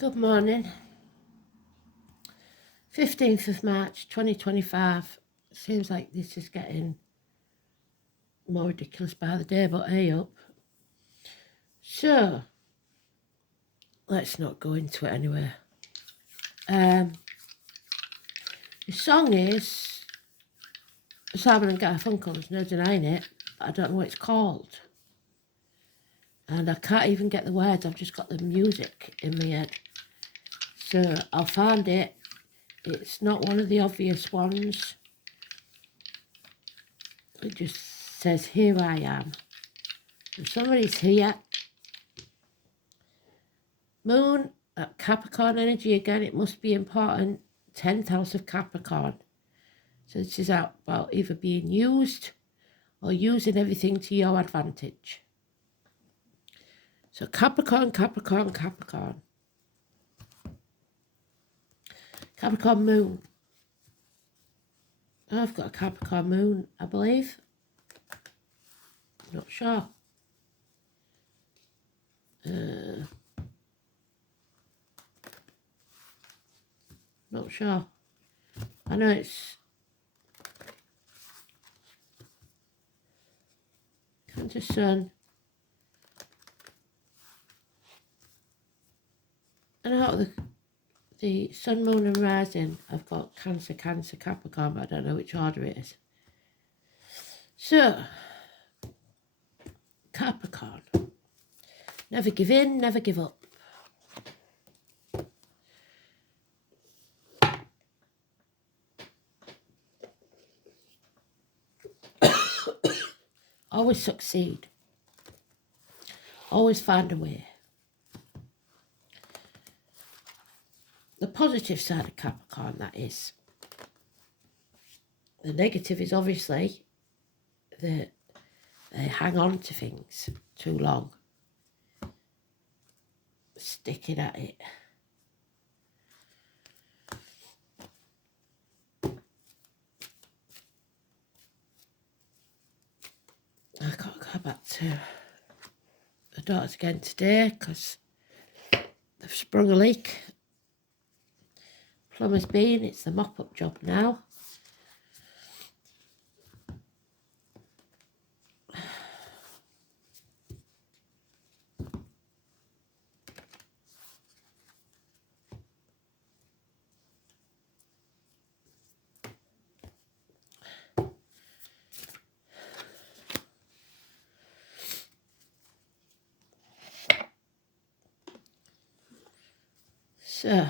Good morning. 15th of March 2025. Seems like this is getting more ridiculous by the day, but hey up. So, let's not go into it anyway. The song is Simon and Garfunkel, there's no denying it, but I don't know what it's called. And I can't even get the words, I've just got the music in my head. So, I'll find it. It's not one of the obvious ones. It just says, here I am. If somebody's here. Moon at Capricorn energy again, it must be important. 10th house of Capricorn. So this is about either being used or using everything to your advantage. So Capricorn, Capricorn, Capricorn. Capricorn moon. Oh, I've got a Capricorn moon, I believe. Not sure. Not sure. I know it's Cancer Sun. And out of the Sun, Moon and Rising, I've got Cancer, Cancer, Capricorn, but I don't know which order it is. So, Capricorn. Never give in, never give up. Always succeed. Always find a way. The positive side of Capricorn, that is. The negative is obviously that they hang on to things too long. Sticking at it. I can't go back to the daughters again today because they've sprung a leak. Plumber's been, it's the mop-up job now. So,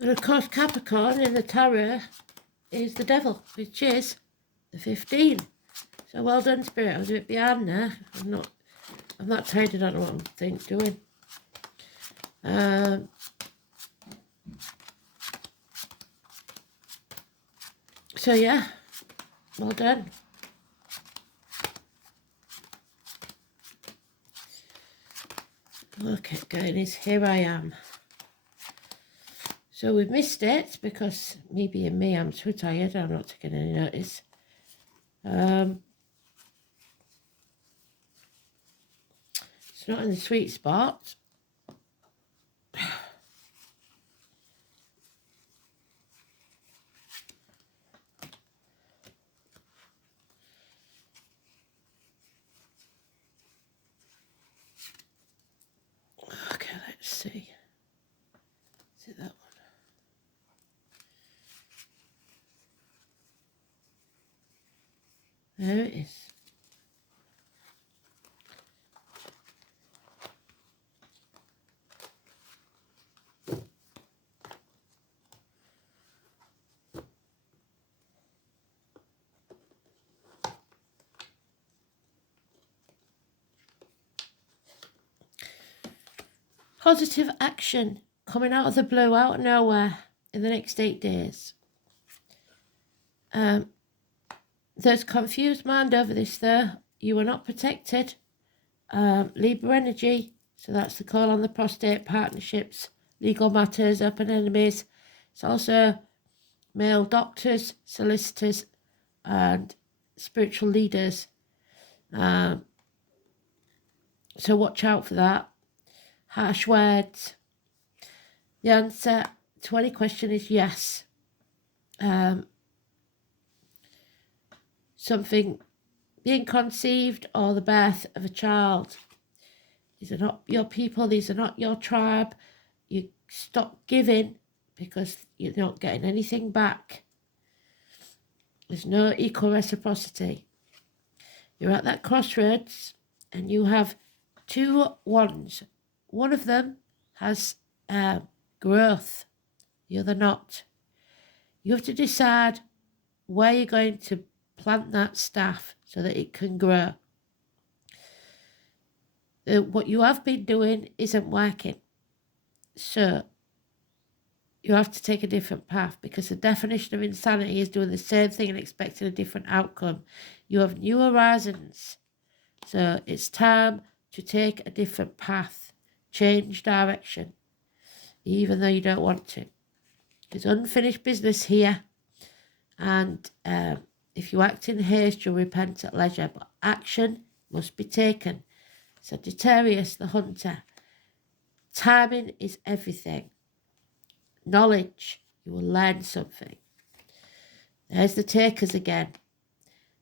and of course Capricorn in the tarot is the devil, which is the 15. So well done, Spirit. I was a bit behind there. I'm not tired, I don't know what I'm doing. So yeah, well done. Look at going is here I am. So we've missed it because me being me, I'm too tired. I'm not taking any notice. It's not in the sweet spot. Okay, let's see. Is it that one? There it is. Positive action coming out of the blue, out of nowhere, in the next 8 days. There's confused mind over this there. You are not protected. Libra energy, so that's the call on the prostate, partnerships, legal matters, open enemies. It's also male doctors, solicitors, and spiritual leaders. So watch out for that. Harsh words. The answer to any question is yes. Something being conceived or the birth of a child. These are not your people. These are not your tribe. You stop giving because you're not getting anything back. There's no equal reciprocity. You're at that crossroads and you have 2 wands. One of them has growth, the other not. You have to decide where you're going to plant that staff so that it can grow. What you have been doing isn't working. So you have to take a different path, because the definition of insanity is doing the same thing and expecting a different outcome. You have new horizons. So it's time to take a different path, change direction, even though you don't want to. There's unfinished business here. And if you act in haste, you'll repent at leisure. But action must be taken. Sagittarius, the hunter. Timing is everything. Knowledge, you will learn something. There's the takers again.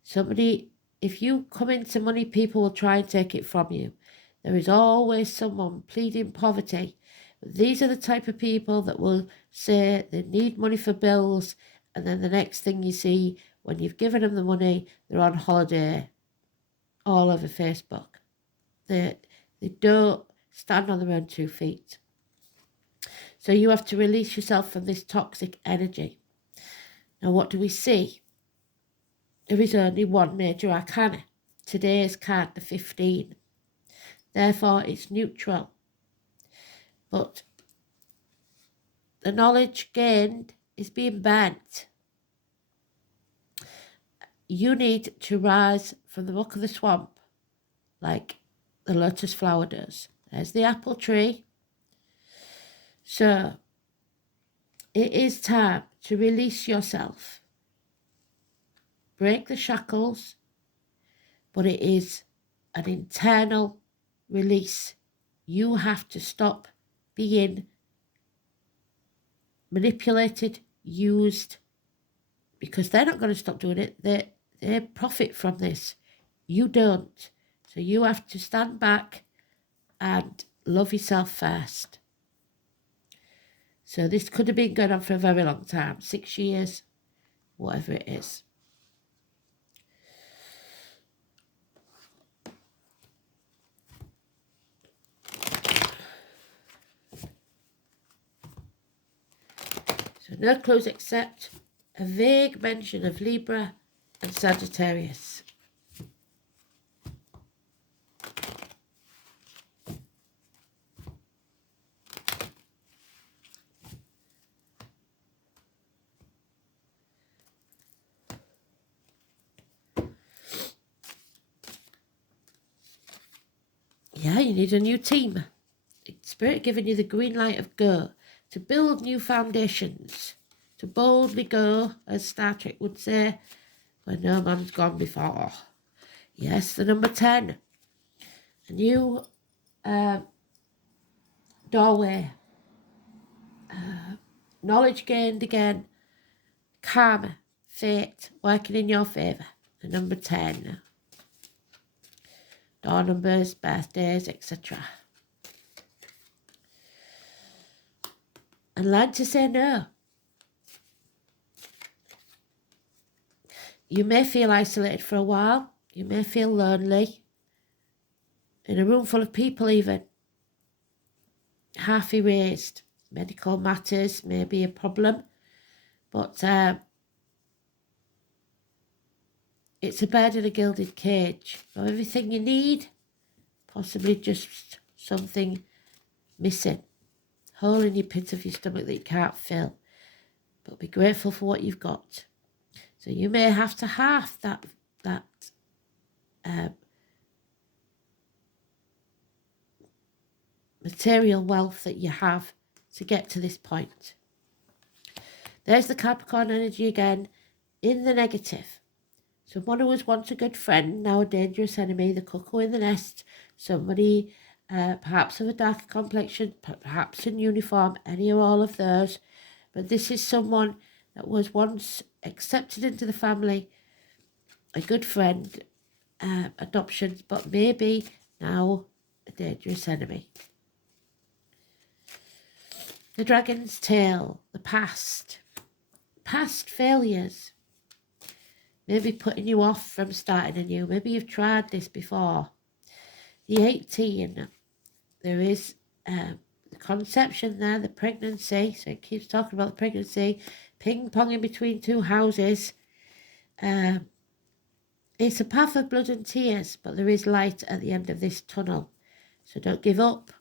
Somebody, if you come into money, people will try and take it from you. There is always someone pleading poverty. These are the type of people that will say they need money for bills, and then the next thing you see, when you've given them the money, they're on holiday all over Facebook. They don't stand on their own 2 feet. So you have to release yourself from this toxic energy. Now, what do we see? There is only one major arcana. Today's card, the 15. Therefore, it's neutral. But the knowledge gained is being burnt. You need to rise from the muck of the swamp like the lotus flower does. There's the apple tree. So it is time to release yourself. Break the shackles, but it is an internal release. You have to stop being manipulated, used, because they're not going to stop doing it. They profit from this. You don't. So you have to stand back and love yourself first. So this could have been going on for a very long time, 6 years, whatever it is. So no clues except a vague mention of Libra and Sagittarius. Yeah, you need a new team. Spirit giving you the green light of go, to build new foundations, to boldly go, as Star Trek would say, where no man's gone before. Yes, the number 10. A new doorway. Knowledge gained again. Karma, fate, working in your favour. The number 10. Door numbers, birthdays, etc. And learn to say no. You may feel isolated for a while. You may feel lonely. In a room full of people even. Half erased. Medical matters may be a problem. But it's a bird in a gilded cage. So everything you need, possibly just something missing. Hole in your pit of your stomach that you can't fill. But be grateful for what you've got. So you may have to halve that material wealth that you have to get to this point. There's the Capricorn energy again in the negative. Someone who was once a good friend, now a dangerous enemy, the cuckoo in the nest, somebody perhaps of a darker complexion, perhaps in uniform, any or all of those. But this is someone that was once accepted into the family, a good friend, adoptions, but maybe now a dangerous enemy. The dragon's tail, the past failures, maybe putting you off from starting anew. Maybe you've tried this before. The 18, there is the conception there, the pregnancy. So it keeps talking about the pregnancy, ping-ponging between two houses. It's a path of blood and tears, but there is light at the end of this tunnel. So don't give up.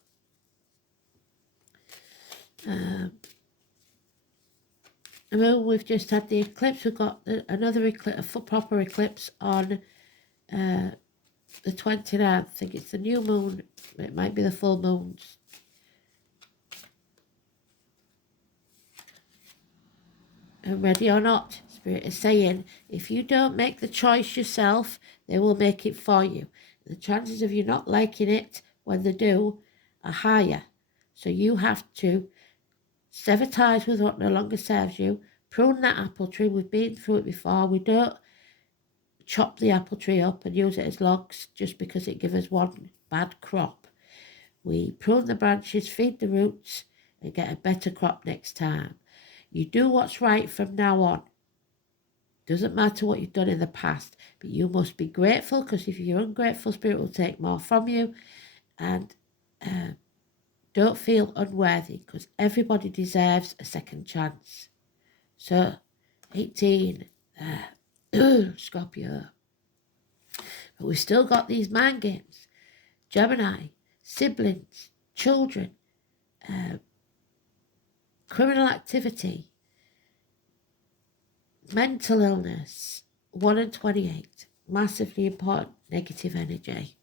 I mean, we've just had the eclipse. We've got another eclipse, a proper eclipse on the 29th. I think it's the new moon. It might be the full moons. And ready or not, Spirit is saying, if you don't make the choice yourself, they will make it for you. The chances of you not liking it when they do are higher. So you have to sever ties with what no longer serves you. Prune that apple tree. We've been through it before. We don't chop the apple tree up and use it as logs just because it gives us one bad crop. We prune the branches, feed the roots, and get a better crop next time. You do what's right from now on. Doesn't matter what you've done in the past, but you must be grateful, because if you're ungrateful, Spirit will take more from you. And don't feel unworthy, because everybody deserves a second chance. So, 18, Scorpio. But we've still got these mind games. Gemini, siblings, children, criminal activity, mental illness, 1 and 28. Massively important negative energy.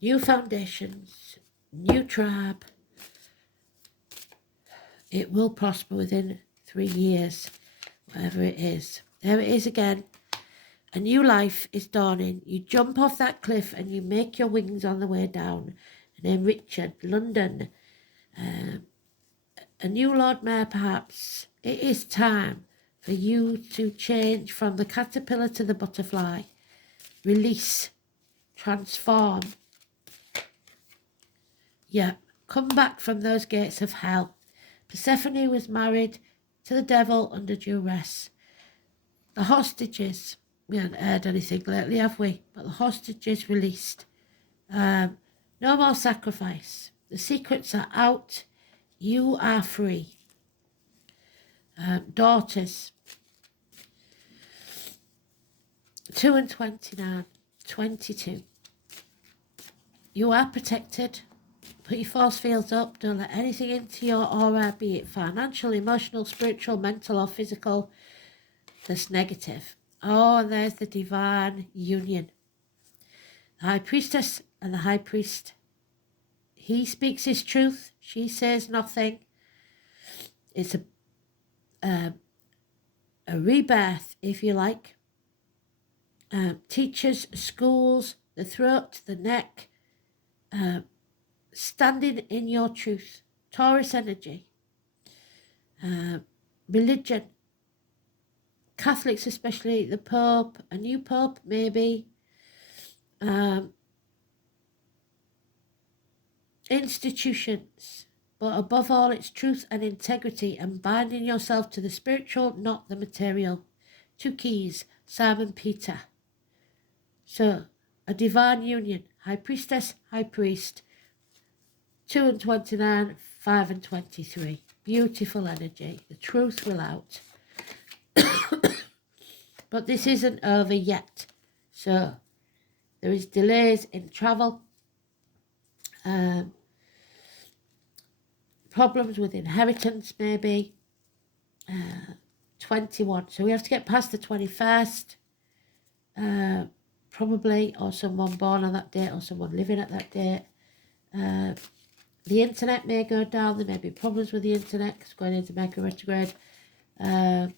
New foundations, new tribe. It will prosper within 3 years, whatever it is. There it is again. A new life is dawning. You jump off that cliff and you make your wings on the way down. Name Richard, London. A new Lord Mayor, perhaps. It is time for you to change from the caterpillar to the butterfly. Release. Transform. Yeah, come back from those gates of hell. Persephone was married to the devil under duress. The hostages, we haven't heard anything lately, have we? But the hostages released. No more sacrifice. The secrets are out. You are free. Daughters. 2 and 29. 22. You are protected. Put your force fields up. Don't let anything into your aura, be it financial, emotional, spiritual, mental or physical, that's negative. Oh, and there's the divine union. The high priestess and the high priest. He speaks his truth. She says nothing. It's a rebirth, if you like. Teachers, schools, the throat, the neck, standing in your truth. Taurus energy. religion. Catholics especially, the Pope, a new Pope maybe. Institutions, but above all it's truth and integrity and binding yourself to the spiritual, not the material. 2 keys, Simon Peter. So, a divine union, high priestess, high priest, 2 and 29, 5 and 23. Beautiful energy. The truth will out. But this isn't over yet. So, there is delays in travel. Problems with inheritance maybe. 21. So we have to get past the 21st. Probably, or someone born on that date or someone living at that date. The internet may go down. There may be problems with the internet because going into Mercury retrograde. The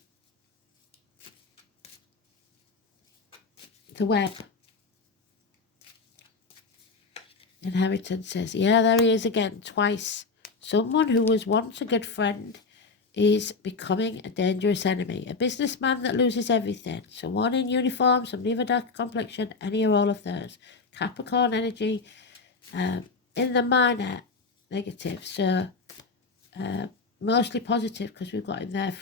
web. Inheritance says, yeah, there he is again, twice. Someone who was once a good friend is becoming a dangerous enemy. A businessman that loses everything. Someone in uniform, somebody of a dark complexion, any or all of those. Capricorn energy, in the minor, negative. So, mostly positive because we've got him there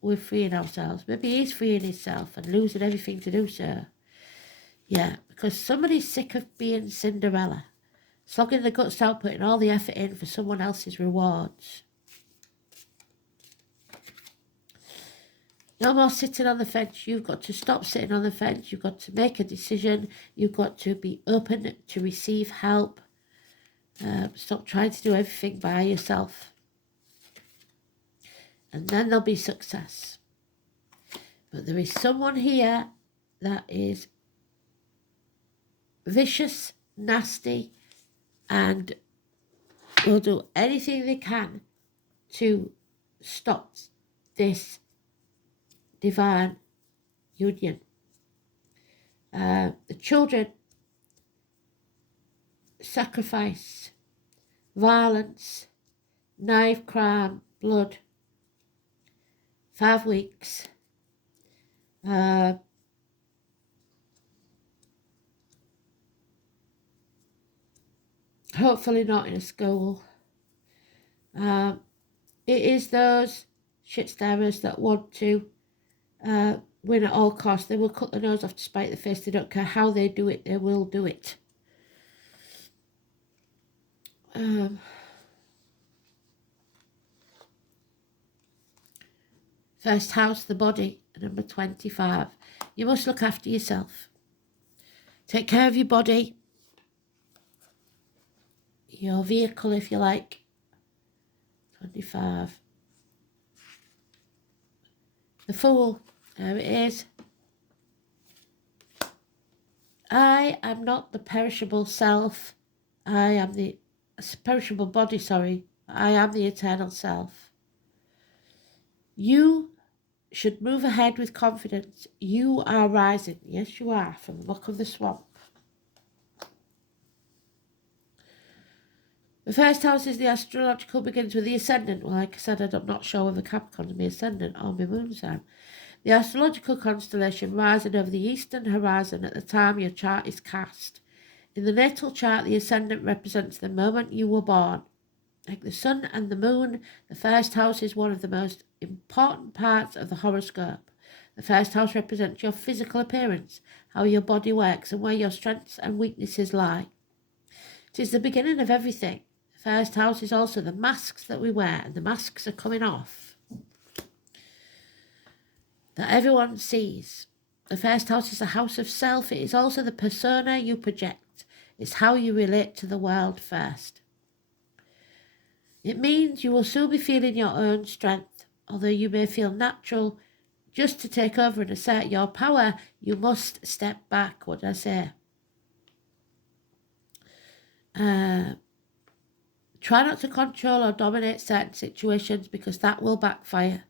we're freeing ourselves. Maybe he's freeing himself and losing everything to do so. Yeah, because somebody's sick of being Cinderella. Slogging the guts out, putting all the effort in for someone else's rewards. No more sitting on the fence. You've got to stop sitting on the fence. You've got to make a decision. You've got to be open to receive help. Stop trying to do everything by yourself. And then there'll be success. But there is someone here that is vicious, nasty, and will do anything they can to stop this divine union. The children, sacrifice, violence, knife crime, blood, 5 weeks. Hopefully not in a school. It is those shit-starers that want to win at all costs. They will cut the nose off to spite the face. They don't care how they do it, they will do it. First house, the body, number 25. You must look after yourself. Take care of your body. Your vehicle, if you like. 25. The Fool. There it is. I am not the perishable self. I am the perishable body, sorry. I am the eternal self. You should move ahead with confidence. You are rising. Yes, you are, from the muck of the swamp. The first house is the astrological, begins with the ascendant. Well, like I said, I'm not sure whether Capricorn is my ascendant or my moon sign. The astrological constellation rising over the eastern horizon at the time your chart is cast. In the natal chart, the ascendant represents the moment you were born. Like the sun and the moon, the first house is one of the most important parts of the horoscope. The first house represents your physical appearance, how your body works, and where your strengths and weaknesses lie. It is the beginning of everything. The first house is also the masks that we wear, and the masks are coming off. That everyone sees. The first house is a house of self. It is also the persona you project. It's how you relate to the world first. It means you will soon be feeling your own strength. Although you may feel natural just to take over and assert your power, you must step back. What did I say? Try not to control or dominate certain situations because that will backfire.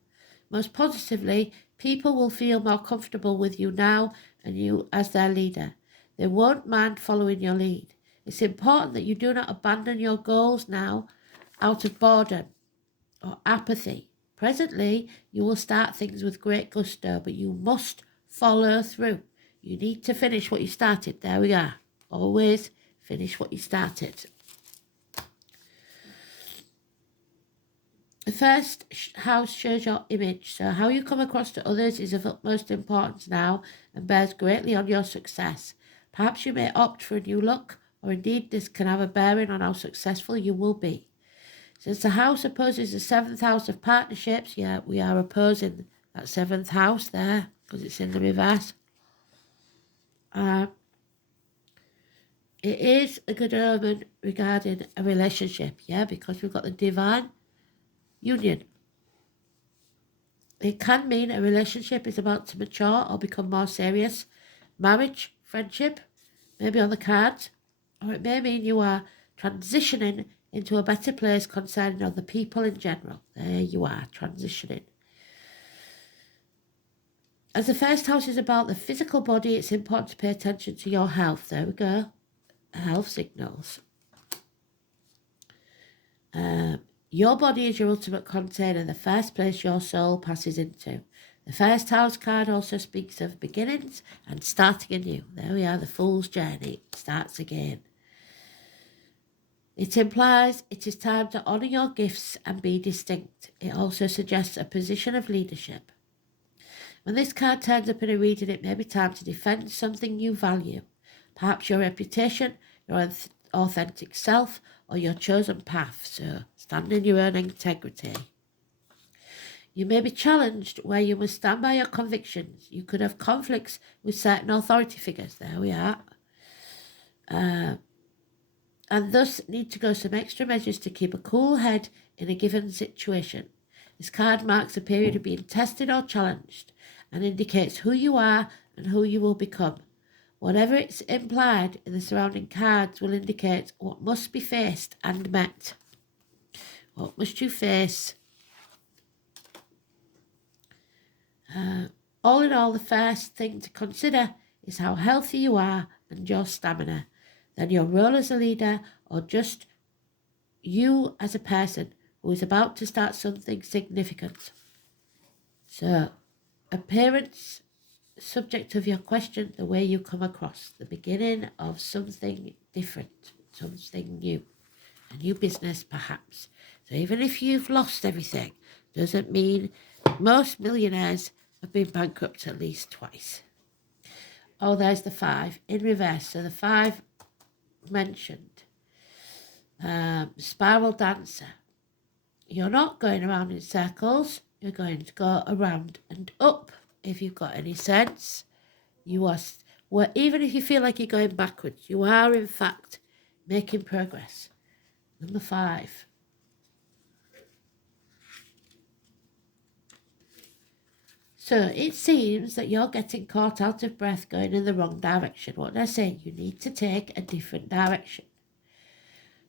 Most positively, people will feel more comfortable with you now and you as their leader. They won't mind following your lead. It's important that you do not abandon your goals now out of boredom or apathy. Presently, you will start things with great gusto, but you must follow through. You need to finish what you started. There we are. Always finish what you started. The first house shows your image, so how you come across to others is of utmost importance now and bears greatly on your success. Perhaps you may opt for a new look, or indeed this can have a bearing on how successful you will be. Since the house opposes the 7th house of partnerships, yeah, we are opposing that 7th house there because it's in the reverse. It is a good omen regarding a relationship, yeah, because we've got the divine union. It can mean a relationship is about to mature or become more serious. Marriage, friendship, maybe on the cards, or it may mean you are transitioning into a better place concerning other people in general. There you are, transitioning. As the first house is about the physical body, it's important to pay attention to your health. There we go. Health signals. Your body is your ultimate container, the first place your soul passes into. The first house card also speaks of beginnings and starting anew. There we are, the Fool's Journey. It starts again. It implies it is time to honour your gifts and be distinct. It also suggests a position of leadership. When this card turns up in a reading, it may be time to defend something you value. Perhaps your reputation, your authentic self, or your chosen path. So stand in your own integrity. You may be challenged where you must stand by your convictions. You could have conflicts with certain authority figures. There we are. And thus need to go some extra measures to keep a cool head in a given situation. This card marks a period of being tested or challenged and indicates who you are and who you will become. Whatever it's implied in the surrounding cards will indicate what must be faced and met. What must you face? All in all, the first thing to consider is how healthy you are and your stamina. Then your role as a leader, or just you as a person who is about to start something significant. So, appearance, subject of your question, the way you come across, the beginning of something different, something new, a new business perhaps. So even if you've lost everything, doesn't mean most millionaires have been bankrupt at least twice. Oh, there's the 5 in reverse. So the 5 mentioned. Spiral dancer. You're not going around in circles. You're going to go around and up. If you've got any sense, you are, well, even if you feel like you're going backwards, you are in fact making progress. Number 5. So it seems that you're getting caught out of breath going in the wrong direction. What they're saying, you need to take a different direction.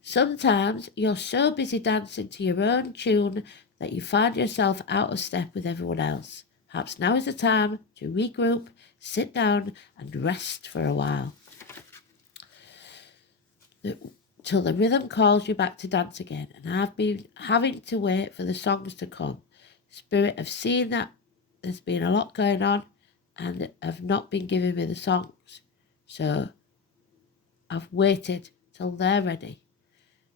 Sometimes you're so busy dancing to your own tune that you find yourself out of step with everyone else. Perhaps now is the time to regroup, sit down and rest for a while. Till the rhythm calls you back to dance again. And I've been having to wait for the songs to come. Spirit of seeing that there's been a lot going on and have not been giving me the songs. So I've waited till they're ready.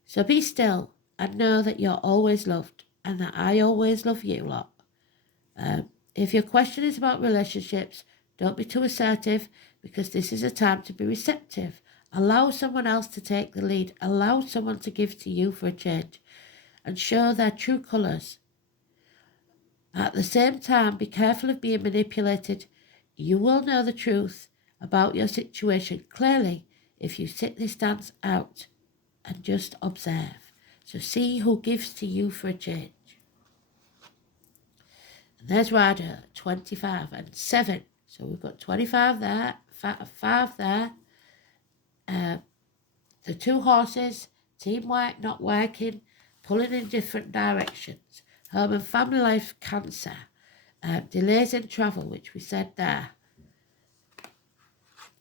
So be still and know that you're always loved and that I always love you lot. If your question is about relationships, don't be too assertive because this is a time to be receptive. Allow someone else to take the lead. Allow someone to give to you for a change and show their true colours. At the same time, be careful of being manipulated. You will know the truth about your situation clearly if you sit this dance out and just observe. So see who gives to you for a change. And there's Rider, 25 and 7. So we've got 25 there, 5 there. The 2 horses, teamwork not working, pulling in different directions. Home and family life, Cancer. Delays in travel, which we said there.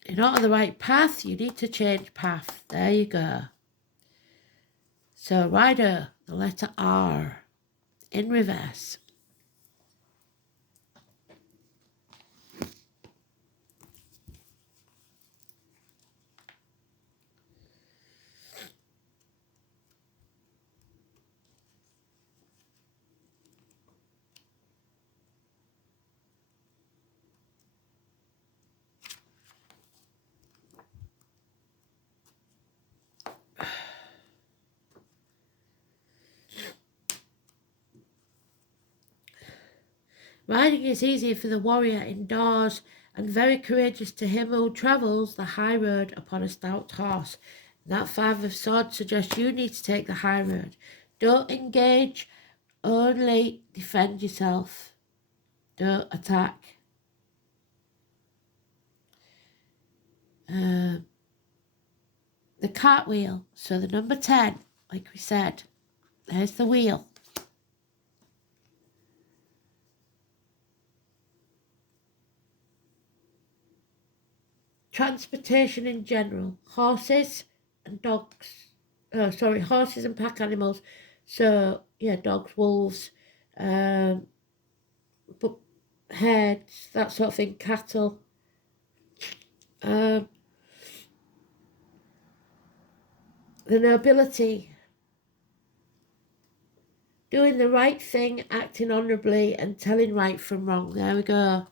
You're not on the right path, you need to change path. There you go. So Rider, the letter R, in reverse. Riding is easier for the warrior indoors, and very courageous to him who travels the high road upon a stout horse. That Five of Swords suggests you need to take the high road. Don't engage, only defend yourself. Don't attack. The cartwheel, so the number 10, like we said, there's the wheel. Transportation in general, horses and dogs. Horses and pack animals. So, yeah, dogs, wolves, but herds, that sort of thing, cattle. The nobility, doing the right thing, acting honourably and telling right from wrong. There we go.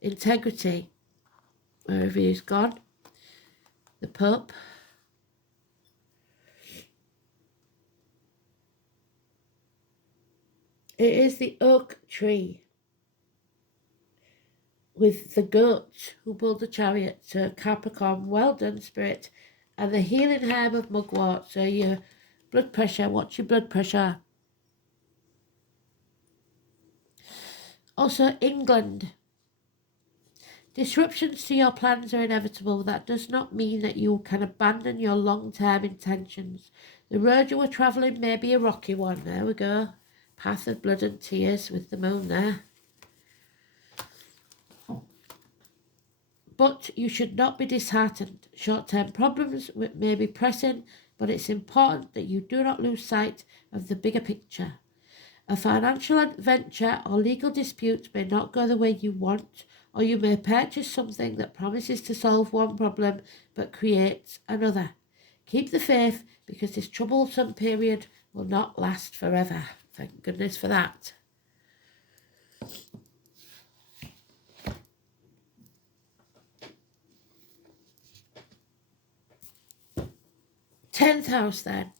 Integrity, wherever he's gone. The Pope. It is the oak tree with the goat who pulled the chariot. So Capricorn, well done, Spirit. And the healing herb of mugwort. So your blood pressure, watch your blood pressure. Also England. Disruptions to your plans are inevitable. That does not mean that you can abandon your long-term intentions. The road you are travelling may be a rocky one. There we go. Path of blood and tears with the moon there. But you should not be disheartened. Short-term problems may be pressing, but it's important that you do not lose sight of the bigger picture. A financial adventure or legal dispute may not go the way you want, or you may purchase something that promises to solve one problem but creates another. Keep the faith, because this troublesome period will not last forever. Thank goodness for that. Tenth house then.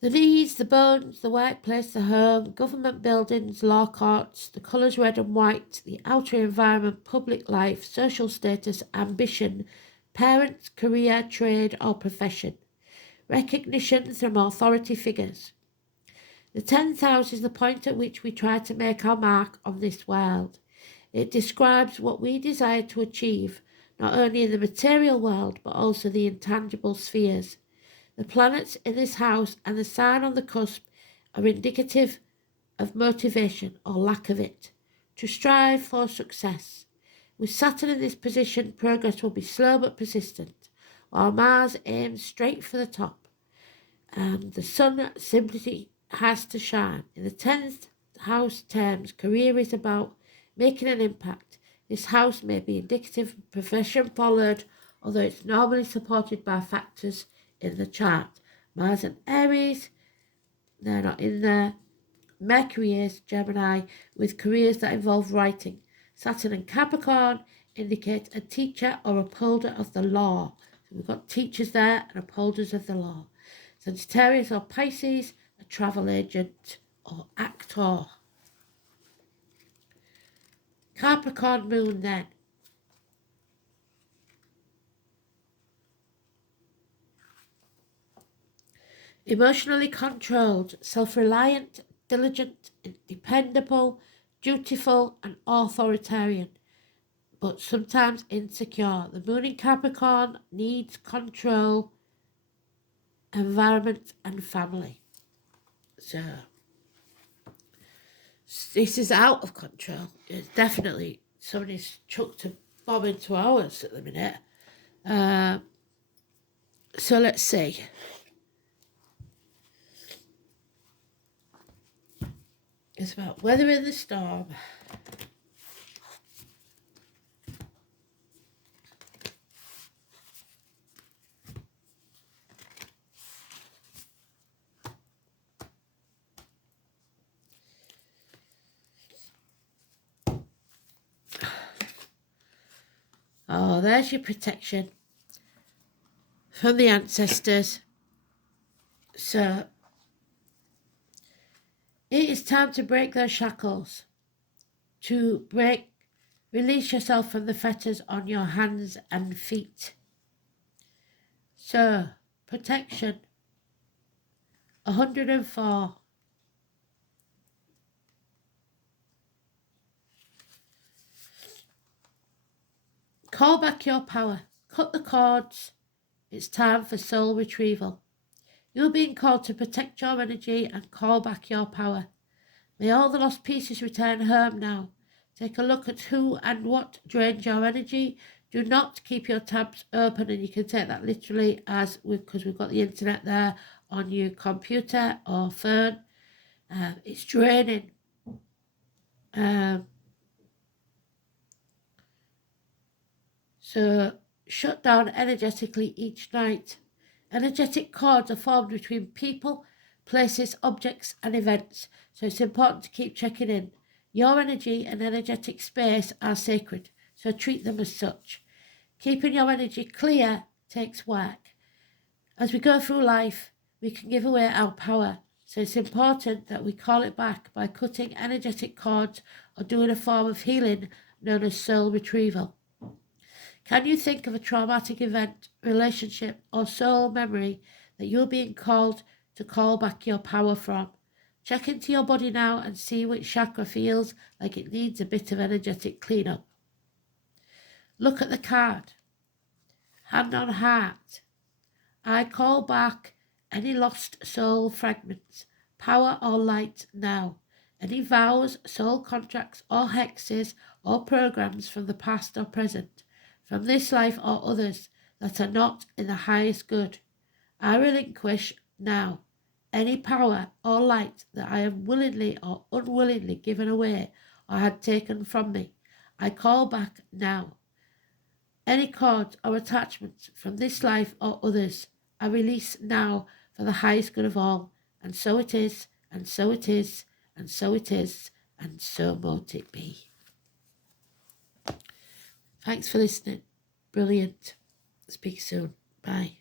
The knees, the bones, the workplace, the home, government buildings, law courts, the colours red and white, the outer environment, public life, social status, ambition, parents, career, trade or profession, recognition from authority figures. The 10th house is the point at which we try to make our mark on this world. It describes what we desire to achieve, not only in the material world but also the intangible spheres. The planets in this house and the sign on the cusp are indicative of motivation or lack of it, to strive for success. With Saturn in this position, progress will be slow but persistent, while Mars aims straight for the top, and the Sun simply has to shine. In the 10th house terms, career is about making an impact. This house may be indicative of profession followed, although it's normally supported by factors in the chart. Mars and Aries, they're not in there. Mercury is Gemini, with careers that involve writing. Saturn and Capricorn indicate a teacher or upholder of the law. So we've got teachers there and upholders of the law. Sagittarius or Pisces, a travel agent or actor. Capricorn moon then. Emotionally controlled, self-reliant, diligent, dependable, dutiful and authoritarian, but sometimes insecure. The moon in Capricorn needs control, environment and family. So this is out of control. It's definitely somebody's chucked a bomb into ours at the minute. So let's see. It's about weathering the storm. Oh, there's your protection. from the ancestors. So it is time to break those shackles, to release yourself from the fetters on your hands and feet. So, protection, 104. Call back your power. Cut the cords. It's time for soul retrieval. You're being called to protect your energy and call back your power. May all the lost pieces return home now. Take a look at who and what drains your energy. Do not keep your tabs open, and you can take that literally as because we've got the internet there on your computer or phone. It's draining. So shut down energetically each night. Energetic cords are formed between people, places, objects and events, so it's important to keep checking in. Your energy and energetic space are sacred, so treat them as such. Keeping your energy clear takes work. As we go through life, we can give away our power, so it's important that we call it back by cutting energetic cords or doing a form of healing known as soul retrieval. Can you think of a traumatic event, relationship, or soul memory that you're being called to call back your power from? Check into your body now and see which chakra feels like it needs a bit of energetic cleanup. Look at the card. Hand on heart. I call back any lost soul fragments, power or light now. Any vows, soul contracts, or hexes, or programs from the past or present, from this life or others, that are not in the highest good. I relinquish now any power or light that I have willingly or unwillingly given away or had taken from me. I call back now any cords or attachments from this life or others. I release now for the highest good of all. And so it is, and so it is, and so it is, and so mote it be. Thanks for listening. Brilliant. Speak soon. Bye.